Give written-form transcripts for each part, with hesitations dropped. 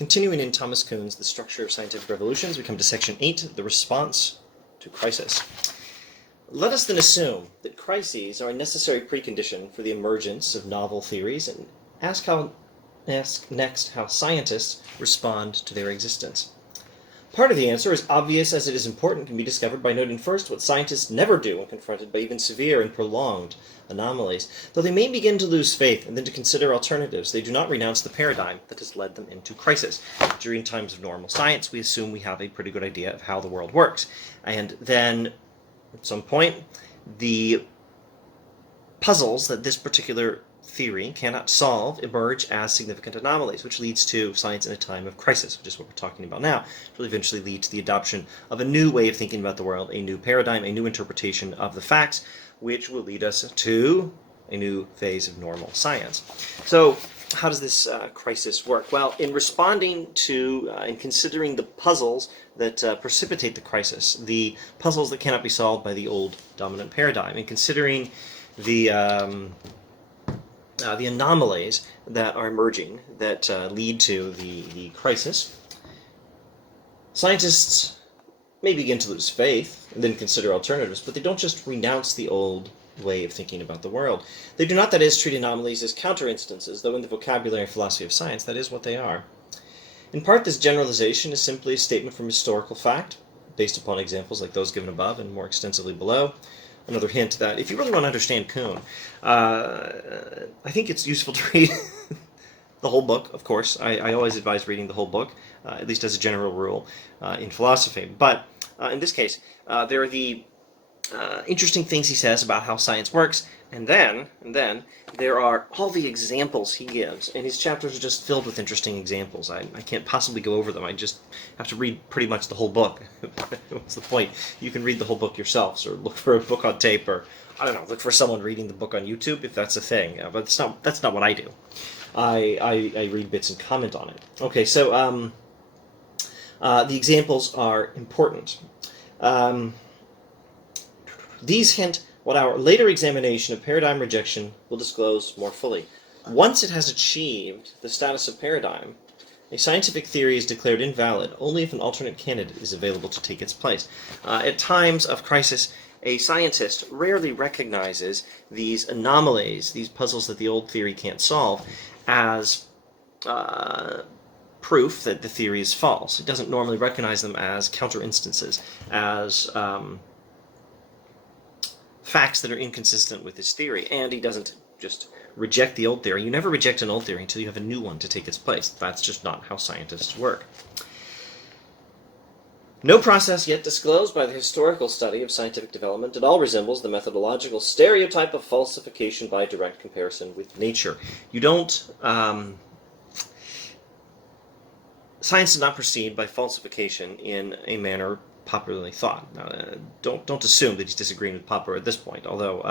Continuing in Thomas Kuhn's The Structure of Scientific Revolutions, we come to Section 8, the response to crisis. Let us then assume that crises are a necessary precondition for the emergence of novel theories and ask next how scientists respond to their existence. Part of the answer, as obvious as it is important, can be discovered by noting first what scientists never do when confronted by even severe and prolonged anomalies. Though they may begin to lose faith and then to consider alternatives, they do not renounce the paradigm that has led them into crisis. During times of normal science, we assume we have a pretty good idea of how the world works. And then, at some point, the puzzles that this particular theory cannot solve emerge as significant anomalies, which leads to science in a time of crisis, which is what we're talking about now. It will eventually lead to the adoption of a new way of thinking about the world, a new paradigm, a new interpretation of the facts, which will lead us to a new phase of normal science. So, how does this crisis work? Well, in responding to and considering the puzzles that precipitate the crisis, the puzzles that cannot be solved by the old dominant paradigm, and considering the anomalies that are emerging that lead to the crisis, scientists may begin to lose faith and then consider alternatives, but they don't just renounce the old way of thinking about the world. They do not, that is, treat anomalies as counter-instances, though in the vocabulary and philosophy of science, that is what they are. In part, this generalization is simply a statement from historical fact, based upon examples like those given above and more extensively below. Another hint that if you really want to understand Kuhn, I think it's useful to read the whole book, of course. I always advise reading the whole book, at least as a general rule, in philosophy. But in this case, there are the interesting things he says about how science works, and then there are all the examples he gives, and his chapters are just filled with interesting examples. I can't possibly go over them. I just have to read pretty much the whole book. What's the point? You can read the whole book yourselves, or look for a book on tape, or I don't know, look for someone reading the book on YouTube if that's a thing. But that's not what I do. I read bits and comment on it. Okay, so the examples are important. These hint what our later examination of paradigm rejection will disclose more fully. Once it has achieved the status of paradigm, a scientific theory is declared invalid only if an alternate candidate is available to take its place. At times of crisis, a scientist rarely recognizes these anomalies, these puzzles that the old theory can't solve, as proof that the theory is false. It doesn't normally recognize them as counter-instances, as facts that are inconsistent with his theory, and he doesn't just reject the old theory. You never reject an old theory until you have a new one to take its place. That's just not how scientists work. No process yet disclosed by the historical study of scientific development at all resembles the methodological stereotype of falsification by direct comparison with nature. You don't... Science does not proceed by falsification in a manner popularly thought. Now, don't assume that he's disagreeing with Popper at this point, although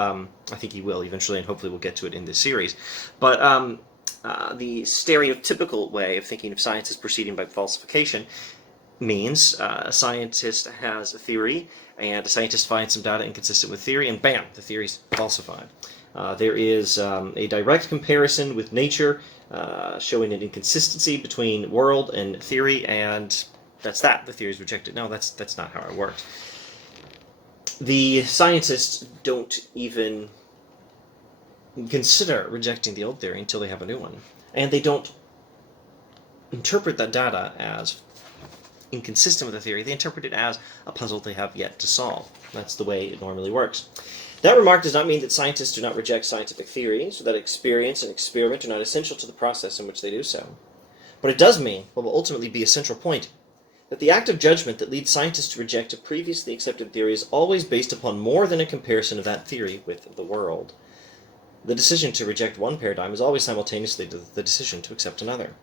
I think he will eventually, and hopefully we'll get to it in this series. But the stereotypical way of thinking of science as proceeding by falsification means a scientist has a theory, and a scientist finds some data inconsistent with theory, and bam, the theory's falsified. There is a direct comparison with nature, showing an inconsistency between world and theory, and that's that. The theory is rejected. No, that's not how it works. The scientists don't even consider rejecting the old theory until they have a new one. And they don't interpret that data as inconsistent with the theory. They interpret it as a puzzle they have yet to solve. That's the way it normally works. That remark does not mean that scientists do not reject scientific theories, or that experience and experiment are not essential to the process in which they do so. But it does mean, what will ultimately be a central point, that the act of judgment that leads scientists to reject a previously accepted theory is always based upon more than a comparison of that theory with the world. The decision to reject one paradigm is always simultaneously the decision to accept another.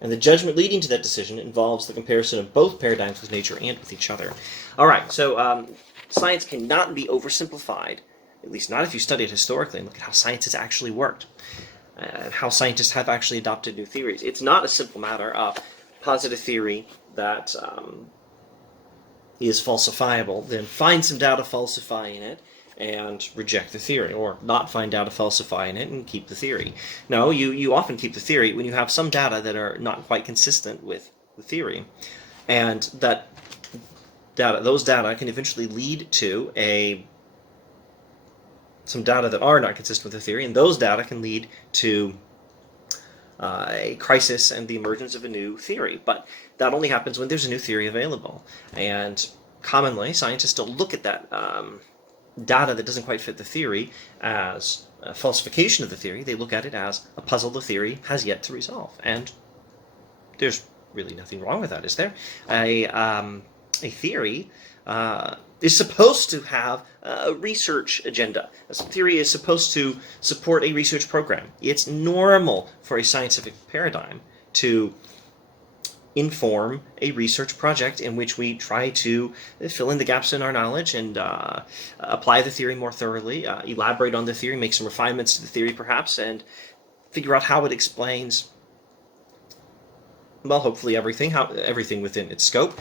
And the judgment leading to that decision involves the comparison of both paradigms with nature and with each other. All right, so science cannot be oversimplified, at least not if you study it historically and look at how science has actually worked, how scientists have actually adopted new theories. It's not a simple matter of positive theory that is falsifiable, then find some data falsifying it, and reject the theory, or not find data falsify in it and keep the theory. No, you often keep the theory when you have some data that are not quite consistent with the theory, and those data can eventually lead to some data that are not consistent with the theory, and those data can lead to a crisis and the emergence of a new theory. But that only happens when there's a new theory available, and commonly scientists don't look at that data that doesn't quite fit the theory as a falsification of the theory. They look at it as a puzzle the theory has yet to resolve, and there's really nothing wrong with that, is there? A theory is supposed to have a research agenda. A theory is supposed to support a research program. It's normal for a scientific paradigm to inform a research project in which we try to fill in the gaps in our knowledge and apply the theory more thoroughly, elaborate on the theory, make some refinements to the theory perhaps, and figure out how it explains, well, hopefully everything within its scope.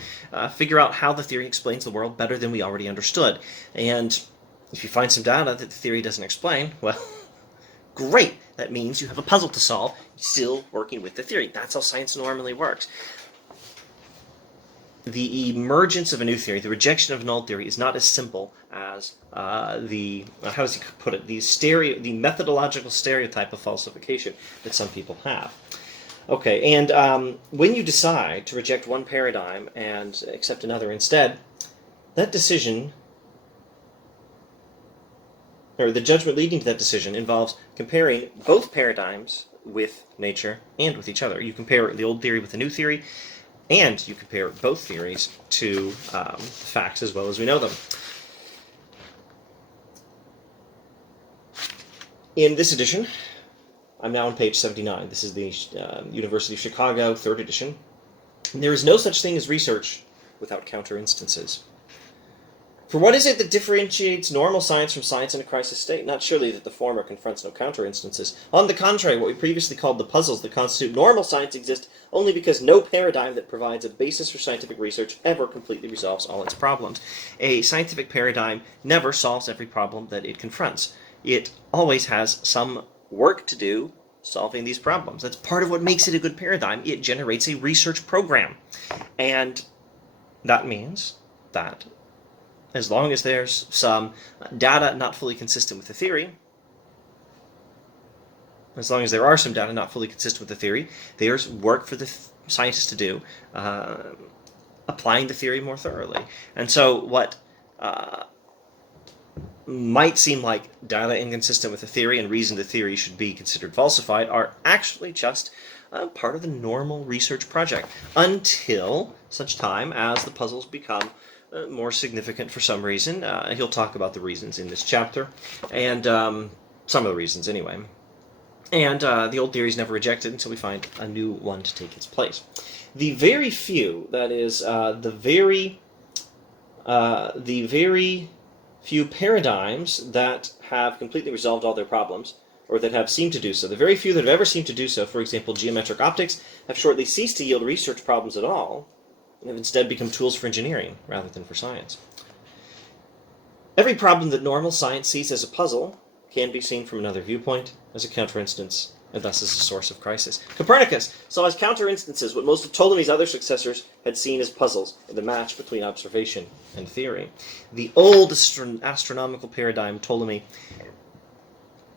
Figure out how the theory explains the world better than we already understood. And if you find some data that the theory doesn't explain, well, great. That means you have a puzzle to solve, still working with the theory. That's how science normally works. The emergence of a new theory, the rejection of an old theory, is not as simple as how does he put it, the methodological stereotype of falsification that some people have. Okay, and when you decide to reject one paradigm and accept another instead, that decision, or the judgment leading to that decision, involves comparing both paradigms with nature and with each other. You compare the old theory with the new theory, and you compare both theories to facts as well as we know them. In this edition, I'm now on page 79. This is the University of Chicago, 3rd edition. There is no such thing as research without counter-instances. For what is it that differentiates normal science from science in a crisis state? Not surely that the former confronts no counter-instances. On the contrary, what we previously called the puzzles that constitute normal science exist only because no paradigm that provides a basis for scientific research ever completely resolves all its problems. A scientific paradigm never solves every problem that it confronts. It always has some work to do solving these problems. That's part of what makes it a good paradigm. It generates a research program. And that means that as long as there's some data not fully consistent with the theory, as long as there are some data not fully consistent with the theory, there's work for the scientists to do, applying the theory more thoroughly. And so what might seem like data inconsistent with the theory and reason the theory should be considered falsified are actually just part of the normal research project until such time as the puzzles become more significant for some reason. He'll talk about the reasons in this chapter, and some of the reasons anyway. And the old theory is never rejected until we find a new one to take its place. The very few, that is, the very few paradigms that have completely resolved all their problems, or that have seemed to do so, the very few that have ever seemed to do so, for example, geometric optics, have shortly ceased to yield research problems at all, and have instead become tools for engineering rather than for science. Every problem that normal science sees as a puzzle can be seen from another viewpoint, as a counter-instance, and thus as a source of crisis. Copernicus saw as counter-instances what most of Ptolemy's other successors had seen as puzzles in the match between observation and theory. The old astronomical paradigm, Ptolemy,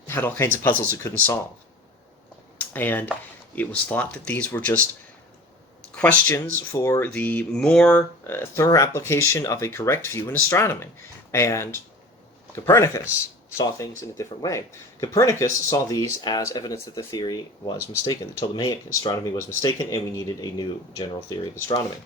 had all kinds of puzzles it couldn't solve. And it was thought that these were just questions for the more thorough application of a correct view in astronomy. And Copernicus saw things in a different way. Copernicus saw these as evidence that the theory was mistaken. The Ptolemaic astronomy was mistaken, and we needed a new general theory of astronomy.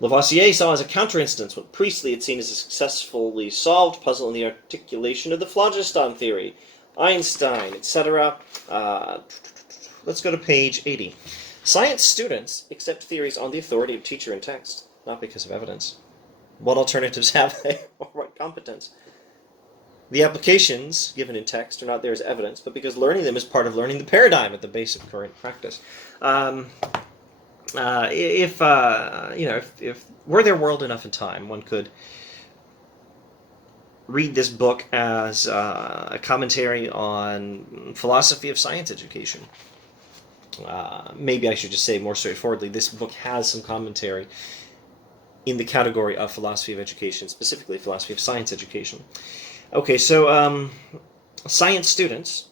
Lavoisier saw as a counter-instance what Priestley had seen as a successfully solved puzzle in the articulation of the phlogiston theory. Einstein, etc. Let's go to page 80. Science students accept theories on the authority of teacher and text, not because of evidence. What alternatives have they, or what competence? The applications given in text are not there as evidence, but because learning them is part of learning the paradigm at the base of current practice. If were there world enough in time, one could read this book as a commentary on philosophy of science education. Maybe I should just say more straightforwardly, this book has some commentary in the category of philosophy of education, specifically philosophy of science education. Okay, so science students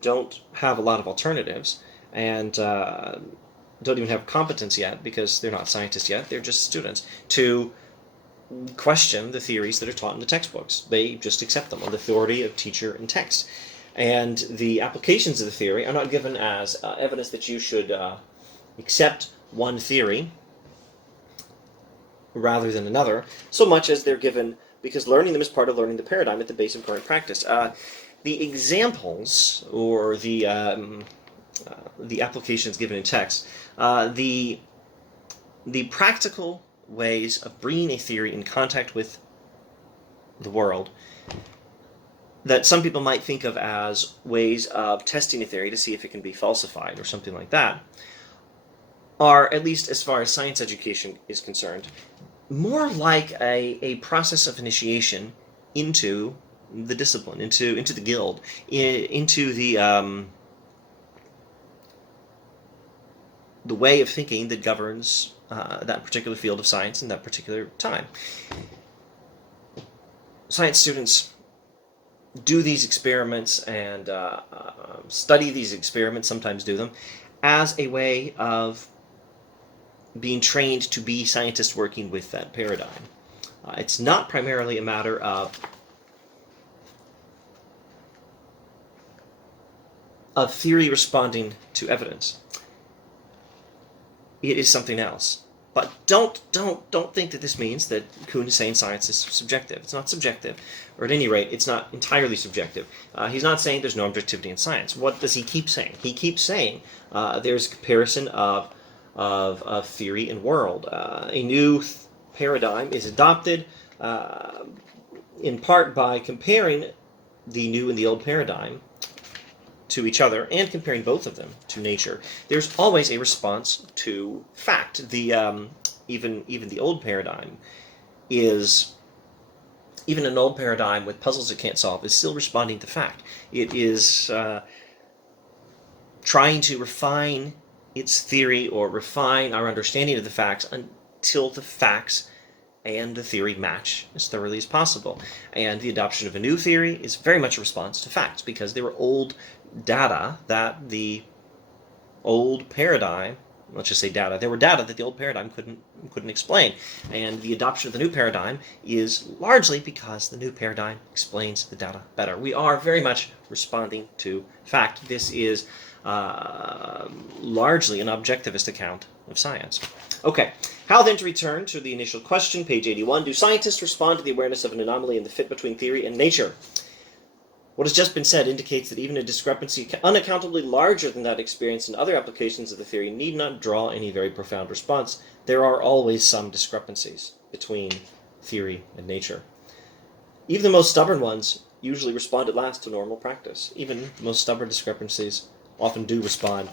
don't have a lot of alternatives, and don't even have competence yet, because they're not scientists yet, they're just students, to question the theories that are taught in the textbooks. They just accept them on the authority of teacher and text. And the applications of the theory are not given as evidence that you should accept one theory rather than another, so much as they're given because learning them is part of learning the paradigm at the base of current practice. The examples, or the applications given in text, the practical ways of bringing a theory in contact with the world that some people might think of as ways of testing a theory to see if it can be falsified or something like that, are, at least as far as science education is concerned, more like a process of initiation into the discipline, into the guild, into the way of thinking that governs that particular field of science in that particular time. Science students do these experiments and study these experiments, sometimes do them, as a way of being trained to be scientists working with that paradigm. It's not primarily a matter of theory responding to evidence. It is something else. But don't think that this means that Kuhn is saying science is subjective. It's not subjective, or at any rate, it's not entirely subjective. He's not saying there's no objectivity in science. What does he keep saying? He keeps saying there's a comparison of theory and world. A new paradigm is adopted in part by comparing the new and the old paradigm to each other, and comparing both of them to nature. There's always a response to fact. The even the old paradigm is, even an old paradigm with puzzles it can't solve, is still responding to fact. It is trying to refine its theory, or refine our understanding of the facts, until the facts and the theory match as thoroughly as possible. And the adoption of a new theory is very much a response to facts, because they were old data that the old paradigm, let's just say data, there were data that the old paradigm couldn't explain. And the adoption of the new paradigm is largely because the new paradigm explains the data better. We are very much responding to fact. This is largely an objectivist account of science. Okay, how then to return to the initial question, page 81, do scientists respond to the awareness of an anomaly in the fit between theory and nature? What has just been said indicates that even a discrepancy unaccountably larger than that experienced in other applications of the theory need not draw any very profound response. There are always some discrepancies between theory and nature. Even the most stubborn ones usually respond at last to normal practice. Even the most stubborn discrepancies often do respond,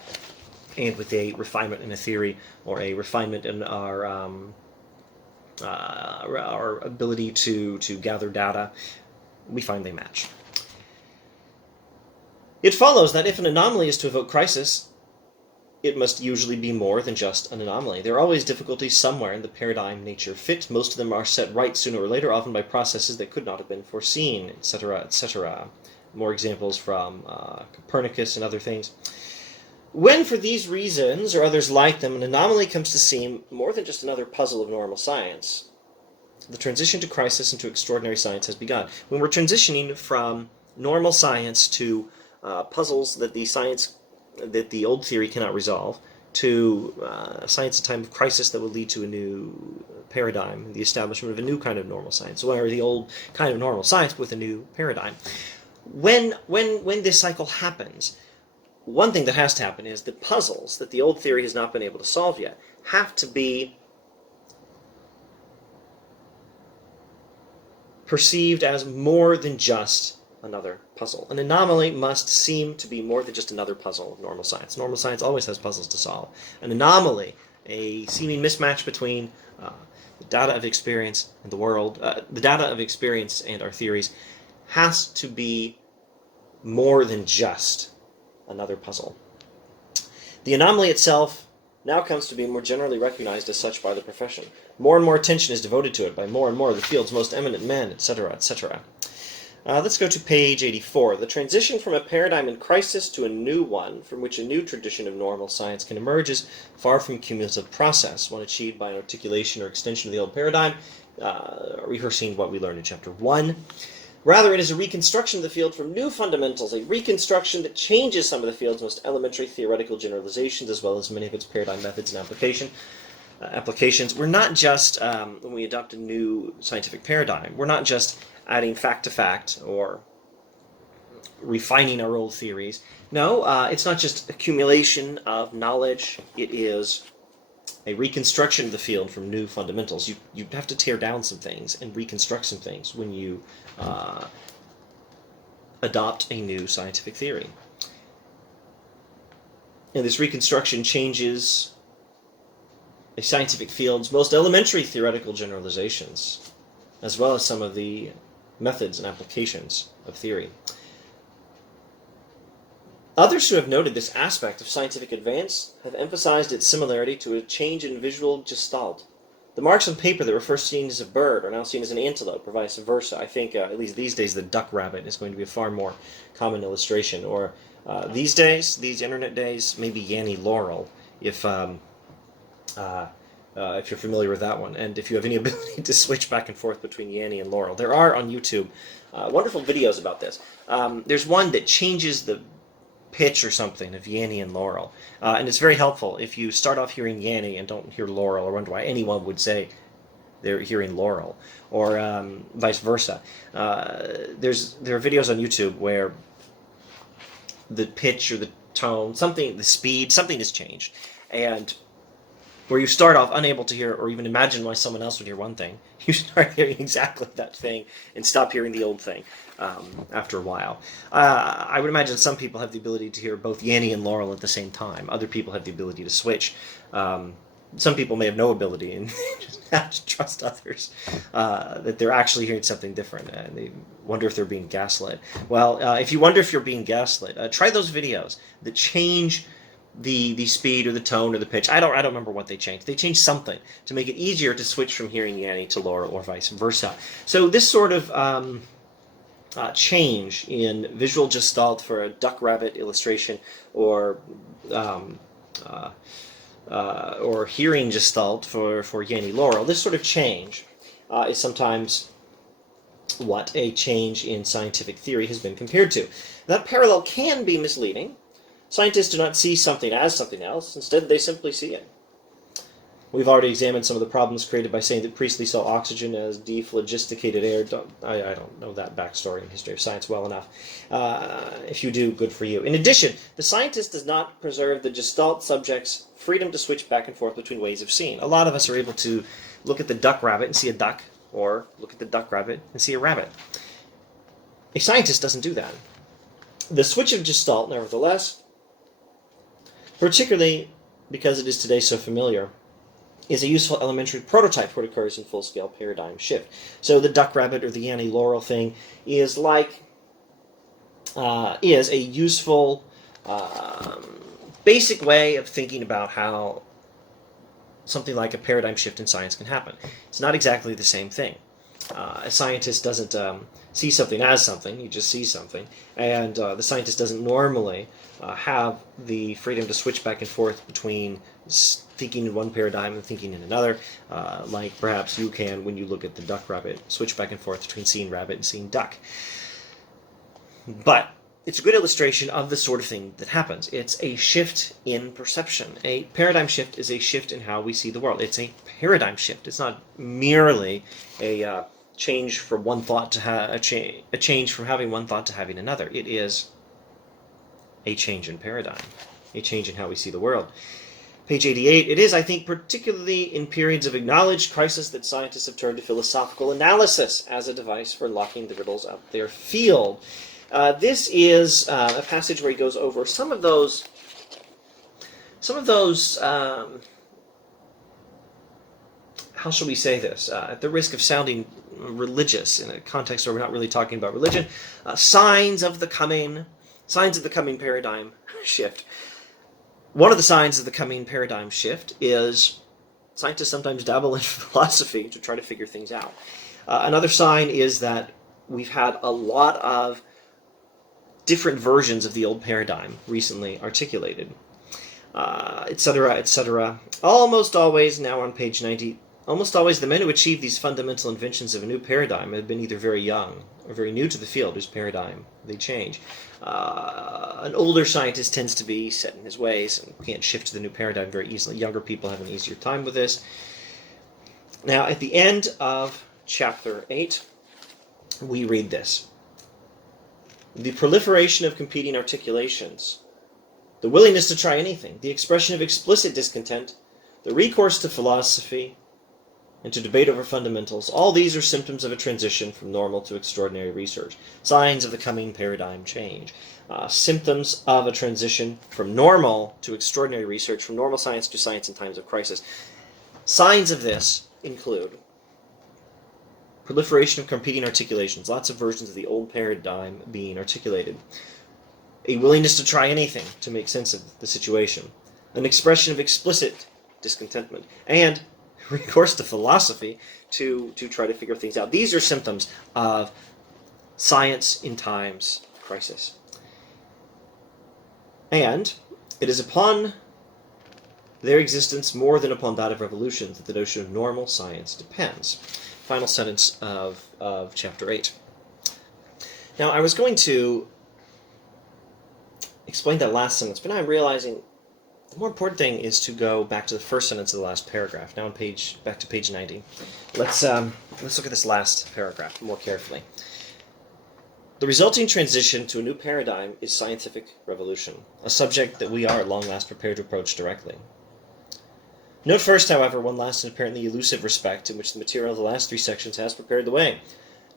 and with a refinement in a theory, or a refinement in our ability to gather data, we find they match. It follows that if an anomaly is to evoke crisis, it must usually be more than just an anomaly. There are always difficulties somewhere in the paradigm nature fit. Most of them are set right sooner or later, often by processes that could not have been foreseen, etc., etc. More examples from Copernicus and other things. When, for these reasons, or others like them, an anomaly comes to seem more than just another puzzle of normal science, the transition to crisis and to extraordinary science has begun. When we're transitioning from normal science to puzzles that the old theory cannot resolve, to science in time of crisis that will lead to a new paradigm, the establishment of a new kind of normal science, or the old kind of normal science with a new paradigm. When this cycle happens, one thing that has to happen is that puzzles that the old theory has not been able to solve yet have to be perceived as more than just another puzzle. An anomaly must seem to be more than just another puzzle of normal science. Normal science always has puzzles to solve. An anomaly a seeming mismatch between the data of experience and the world, the data of experience and our theories, has to be more than just another puzzle. The anomaly itself now comes to be more generally recognized as such by the profession. More and more attention is devoted to it by more and more of the field's most eminent men, etc., etc. Let's go to page 84. The transition from a paradigm in crisis to a new one, from which a new tradition of normal science can emerge, is far from a cumulative process, one achieved by an articulation or extension of the old paradigm, rehearsing what we learned in Chapter 1. Rather, it is a reconstruction of the field from new fundamentals, a reconstruction that changes some of the field's most elementary theoretical generalizations, as well as many of its paradigm methods and applications. We're not just, when we adopt a new scientific paradigm, we're not just adding fact to fact or refining our old theories. No, it's not just accumulation of knowledge. It is a reconstruction of the field from new fundamentals. You have to tear down some things and reconstruct some things when you adopt a new scientific theory. And this reconstruction changes a scientific field's most elementary theoretical generalizations, as well as some of the methods and applications of theory. Others who have noted this aspect of scientific advance have emphasized its similarity to a change in visual gestalt. The marks on paper that were first seen as a bird are now seen as an antelope, or vice versa. I think, at least these days, the duck rabbit is going to be a far more common illustration. Or these days, these internet days, maybe Yanny Laurel, if you're familiar with that one, and if you have any ability to switch back and forth between Yanny and Laurel. There are on YouTube wonderful videos about this. There's one that changes the pitch or something of Yanny and Laurel, and it's very helpful if you start off hearing Yanny and don't hear Laurel, or wonder why anyone would say they're hearing Laurel, or vice versa. There are videos on YouTube where the pitch or the tone, the speed, something has changed, and where you start off unable to hear or even imagine why someone else would hear one thing, you start hearing exactly that thing and stop hearing the old thing after a while. I would imagine some people have the ability to hear both Yanny and Laurel at the same time. Other people have the ability to switch. Some people may have no ability and just have to trust others that they're actually hearing something different, and they wonder if they're being gaslit. Well, if you wonder if you're being gaslit, try those videos that change the speed or the tone or the pitch. I don't remember what they changed. They changed something to make it easier to switch from hearing Yanny to Laurel, or vice versa. So this sort of change in visual gestalt for a duck rabbit illustration, or hearing gestalt for Yanny Laurel, this sort of change is sometimes what a change in scientific theory has been compared to. That parallel can be misleading. Scientists do not see something as something else. Instead, they simply see it. We've already examined some of the problems created by saying that Priestley saw oxygen as dephlogisticated air. I don't know that backstory in history of science well enough. If you do, good for you. In addition, the scientist does not preserve the gestalt subject's freedom to switch back and forth between ways of seeing. A lot of us are able to look at the duck rabbit and see a duck, or look at the duck rabbit and see a rabbit. A scientist doesn't do that. The switch of gestalt, nevertheless, particularly because it is today so familiar, is a useful elementary prototype for what occurs in full-scale paradigm shift. So the duck rabbit or the Yanny Laurel thing is a useful basic way of thinking about how something like a paradigm shift in science can happen. It's not exactly the same thing. A scientist doesn't see something as something, he just sees something, and the scientist doesn't normally have the freedom to switch back and forth between thinking in one paradigm and thinking in another, like perhaps you can when you look at the duck rabbit, switch back and forth between seeing rabbit and seeing duck. But it's a good illustration of the sort of thing that happens. It's a shift in perception. A paradigm shift is a shift in how we see the world. It's a paradigm shift. It's not merely a change from one thought to a change from having one thought to having another. It is a change in paradigm, a change in how we see the world. Page 88, it is, I think, particularly in periods of acknowledged crisis that scientists have turned to philosophical analysis as a device for locking the riddles of their field. This is a passage where he goes over some of those how shall we say this? At the risk of sounding religious in a context where we're not really talking about religion, signs of the coming paradigm shift. One of the signs of the coming paradigm shift is scientists sometimes dabble in philosophy to try to figure things out. Another sign is that we've had a lot of different versions of the old paradigm recently articulated, etc., etc. Almost always, now on page 90, almost always the men who achieve these fundamental inventions of a new paradigm have been either very young or very new to the field whose paradigm they change. An older scientist tends to be set in his ways and can't shift to the new paradigm very easily. Younger people have an easier time with this. Now, at the end of chapter 8, we read this. The proliferation of competing articulations, the willingness to try anything, the expression of explicit discontent, the recourse to philosophy, and to debate over fundamentals, all these are symptoms of a transition from normal to extraordinary research. Signs of the coming paradigm change. Symptoms of a transition from normal to extraordinary research, from normal science to science in times of crisis. Signs of this include proliferation of competing articulations, lots of versions of the old paradigm being articulated. A willingness to try anything to make sense of the situation. An expression of explicit discontentment. And recourse to philosophy to try to figure things out. These are symptoms of science in times of crisis. And it is upon their existence more than upon that of revolutions that the notion of normal science depends. Final sentence of chapter 8. Now, I was going to explain that last sentence, but now I'm realizing the more important thing is to go back to the first sentence of the last paragraph. Now back to page 90. Let's look at this last paragraph more carefully. The resulting transition to a new paradigm is scientific revolution, a subject that we are at long last prepared to approach directly. Note first, however, one last and apparently elusive respect in which the material of the last 3 sections has prepared the way,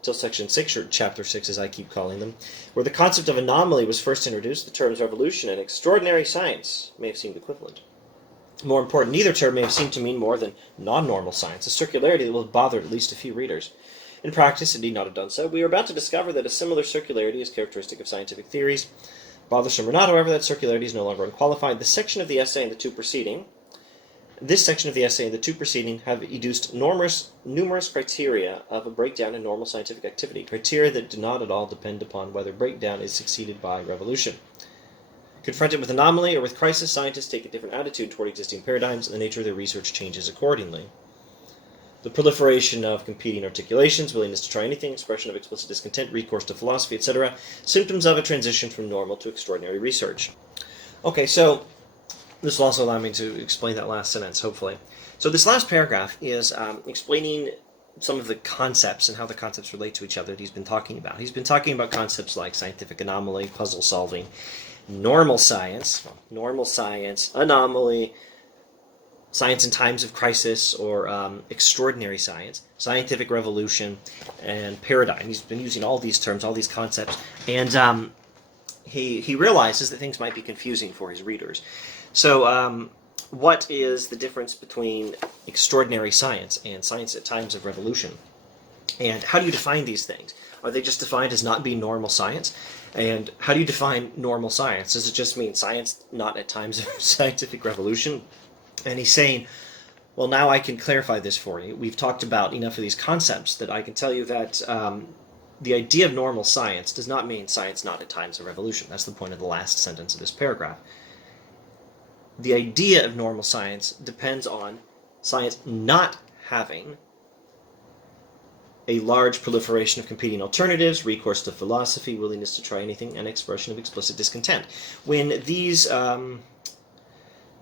till section 6, or chapter 6 as I keep calling them, where the concept of anomaly was first introduced. The terms revolution and extraordinary science may have seemed equivalent. More important, neither term may have seemed to mean more than non-normal science, a circularity that will have bothered at least a few readers. In practice, it need not have done so. We are about to discover that a similar circularity is characteristic of scientific theories. Bothersome or not, however, that circularity is no longer unqualified. This section of the essay and the two preceding have educed numerous criteria of a breakdown in normal scientific activity, criteria that do not at all depend upon whether breakdown is succeeded by revolution. Confronted with anomaly or with crisis, scientists take a different attitude toward existing paradigms, and the nature of their research changes accordingly. The proliferation of competing articulations, willingness to try anything, expression of explicit discontent, recourse to philosophy, etc., symptoms of a transition from normal to extraordinary research. Okay, so this will also allow me to explain that last sentence, hopefully. So this last paragraph is explaining some of the concepts and how the concepts relate to each other that he's been talking about. He's been talking about concepts like scientific anomaly, puzzle solving, normal science, anomaly, science in times of crisis, or extraordinary science, scientific revolution, and paradigm. He's been using all these terms, all these concepts, and he realizes that things might be confusing for his readers. So what is the difference between extraordinary science and science at times of revolution? And how do you define these things? Are they just defined as not being normal science? And how do you define normal science? Does it just mean science not at times of scientific revolution? And he's saying, well, now I can clarify this for you. We've talked about enough of these concepts that I can tell you that the idea of normal science does not mean science not at times of revolution. That's the point of the last sentence of this paragraph. The idea of normal science depends on science not having a large proliferation of competing alternatives, recourse to philosophy, willingness to try anything, and expression of explicit discontent. When these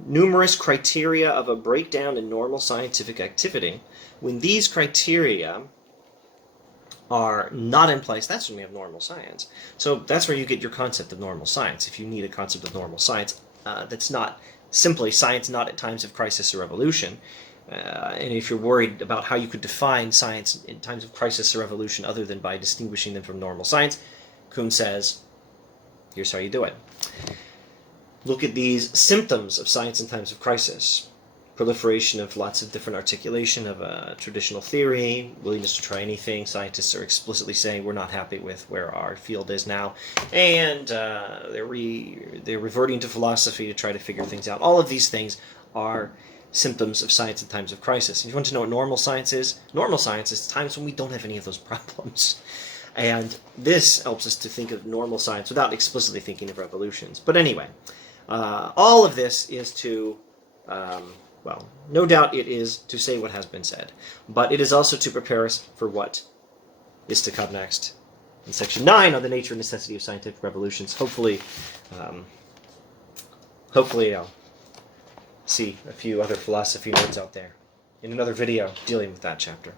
numerous criteria of a breakdown in normal scientific activity, when these criteria are not in place, that's when we have normal science. So that's where you get your concept of normal science. If you need a concept of normal science, that's not simply science not at times of crisis or revolution. And if you're worried about how you could define science in times of crisis or revolution other than by distinguishing them from normal science, Kuhn says, here's how you do it. Look at these symptoms of science in times of crisis. proliferation of lots of different articulation of traditional theory, willingness to try anything. Scientists are explicitly saying we're not happy with where our field is now, and they're reverting to philosophy to try to figure things out. All of these things are symptoms of science in times of crisis. If you want to know what normal science is times when we don't have any of those problems. And this helps us to think of normal science without explicitly thinking of revolutions. But anyway, all of this is to... well, no doubt it is to say what has been said, but it is also to prepare us for what is to come next. In Section 9 on the nature and necessity of scientific revolutions, hopefully I'll see a few other philosophy nerds out there in another video dealing with that chapter.